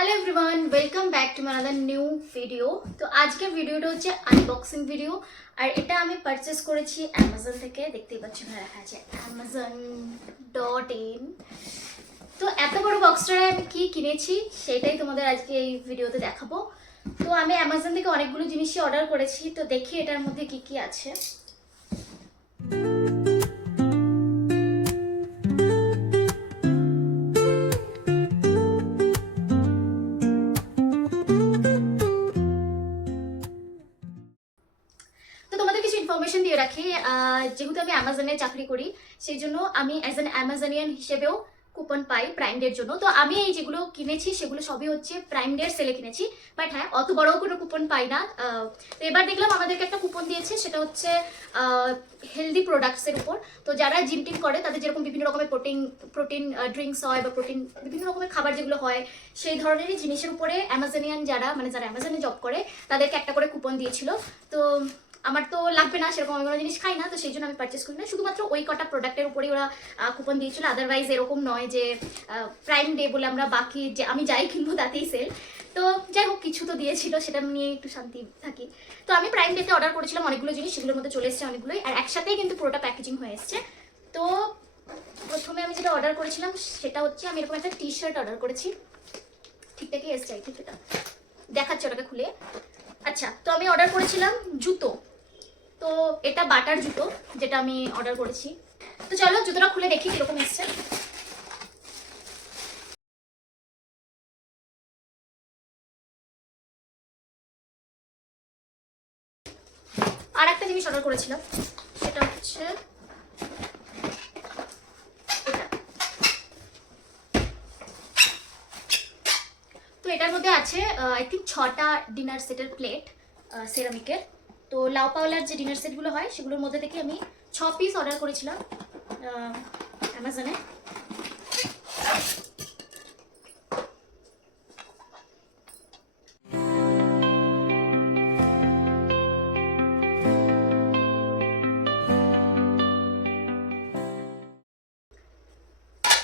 Hello everyone, welcome back to another new video. তো আজকের ভিডিওটা হচ্ছে আনবক্সিং ভিডিও, আর এটা আমি পারচেস করেছি অ্যামাজন থেকে। দেখতেই পাচ্ছি না, রাখা আছে amazon.in। তো এত বড় বক্সটায় আমি কি কিনেছি সেটাই তোমাদের আজকে এই ভিডিওতে দেখাবো। তো আমি অ্যামাজন থেকে অনেকগুলো জিনিসই অর্ডার করেছি, তো দেখি এটার মধ্যে কি কি আছে। তো তোমাদের কিছু ইনফরমেশন দিয়ে রাখি। যেহেতু আমি অ্যামাজনে চাকরি করি, সেই জন্য আমি অ্যাজ অ্যান অ্যামাজনিয়ান হিসেবেও কুপন পাই প্রাইম ডের জন্য। তো আমি এই যেগুলো কিনেছি সেগুলো সবই হচ্ছে প্রাইম ডের সেলে কিনেছি, বাট হ্যাঁ অত বড়ও কোনো কুপন পাই না। তো এবার দেখলাম আমাদেরকে একটা কুপন দিয়েছে, সেটা হচ্ছে হেলদি প্রোডাক্টসের উপর। তো যারা জিম টিম করে তাদের যেরকম বিভিন্ন রকমের প্রোটিন ড্রিঙ্কস হয় বা প্রোটিন বিভিন্ন রকমের খাবার যেগুলো হয়, সেই ধরনেরই জিনিসের উপরে অ্যামাজনিয়ান যারা যারা অ্যামাজনে জব করে তাদেরকে একটা করে কুপন দিয়েছিল। তো আমার তো লাগবে না, সেরকম আমি কোনো জিনিস খাই না, তো সেই জন্য আমি পারচেস করি না। শুধুমাত্র ওই কটা প্রোডাক্টের উপরেই ওরা কুপন দিয়েছিল। আদারওয়াইজ এরকম নয় যে প্রাইম ডে বলে আমরা বাকি যে আমি যাই কিনবো তাতেই সেল। তো যাই হোক, কিছু তো দিয়েছিল, সেটা নিয়ে একটু শান্তি থাকি। তো আমি প্রাইম ডেতে অর্ডার করেছিলাম অনেকগুলো জিনিস, সেগুলোর মধ্যে চলে এসেছে অনেকগুলোই, আর একসাথেই কিন্তু পুরোটা প্যাকেজিং হয়ে এসছে। তো প্রথমে আমি যেটা অর্ডার করেছিলাম সেটা হচ্ছে আমি এরকম একটা টি শার্ট অর্ডার করেছি। ঠিকঠাকই এসছে, ঠিক এটা দেখাচ্ছে ওটাকে খুলে। আচ্ছা, তো আমি অর্ডার করেছিলাম জুতো। তো এটা বাটার জুতো যেটা আমি অর্ডার করেছি। তো চলো জুতোটা খুলে দেখি কিরকম এসছে। আর একটা জিনিস অর্ডার করেছিলাম, সেটা হচ্ছে তো এটার মধ্যে আছে আই থিঙ্ক 6টা ডিনার সেটের প্লেট সেরামিকের। তো লাউ পাওলার যে ডিনার সেটগুলো হয় সেগুলোর মধ্যে থেকে আমি 6 পিস অর্ডার করেছিলাম অ্যামাজনে।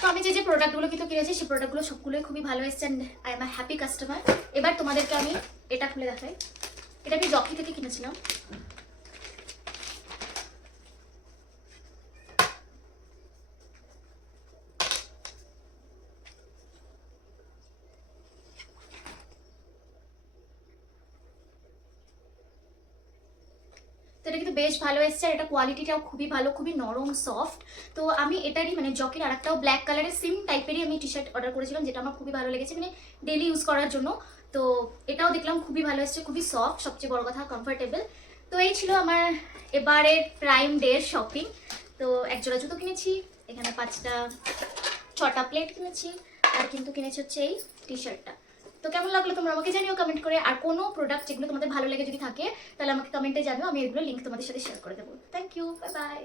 তো আমি যে প্রোডাক্টগুলো কিন্তু কিনেছি সেই প্রোডাক্টগুলো সবগুলোই খুবই ভালো এসেছে, and I am a happy customer. এবার তোমাদেরকে আমি এটা খুলে দেখাই। এটা আমি জকি থেকে কিনেছিলাম। তো এটা কিন্তু বেশ ভালো এসছে, আর এটা কোয়ালিটিটাও খুবই ভালো, খুবই নরম সফট। তো আমি এটারই জকির আরেকটাও ব্ল্যাক কালারের সিম টাইপেরই আমি টি শার্ট অর্ডার করেছিলাম, যেটা আমার খুবই ভালো লেগেছে ডেলি ইউজ করার জন্য। তো এটাও দেখলাম খুবই ভালো এসছে, খুবই সফট, সবচেয়ে বড় কথা কমফোর্টেবল। তো এই ছিল আমার এবারের প্রাইম ডের শপিং। তো এক জোড়া জুতো কিনেছি, এখানে 6টা প্লেট কিনেছি, আর কিন্তু কিনেছি হচ্ছে এই টি শার্টটা। তো কেমন লাগলো তোমরা আমাকে জানিও কমেন্ট করে। আর কোনো প্রোডাক্ট যেগুলো তোমাদের ভালো লেগে যদি থাকে তাহলে আমাকে কমেন্টে জানিও, আমি এগুলো লিঙ্ক তোমাদের সাথে শেয়ার করে দেবো। Thank you, bye by.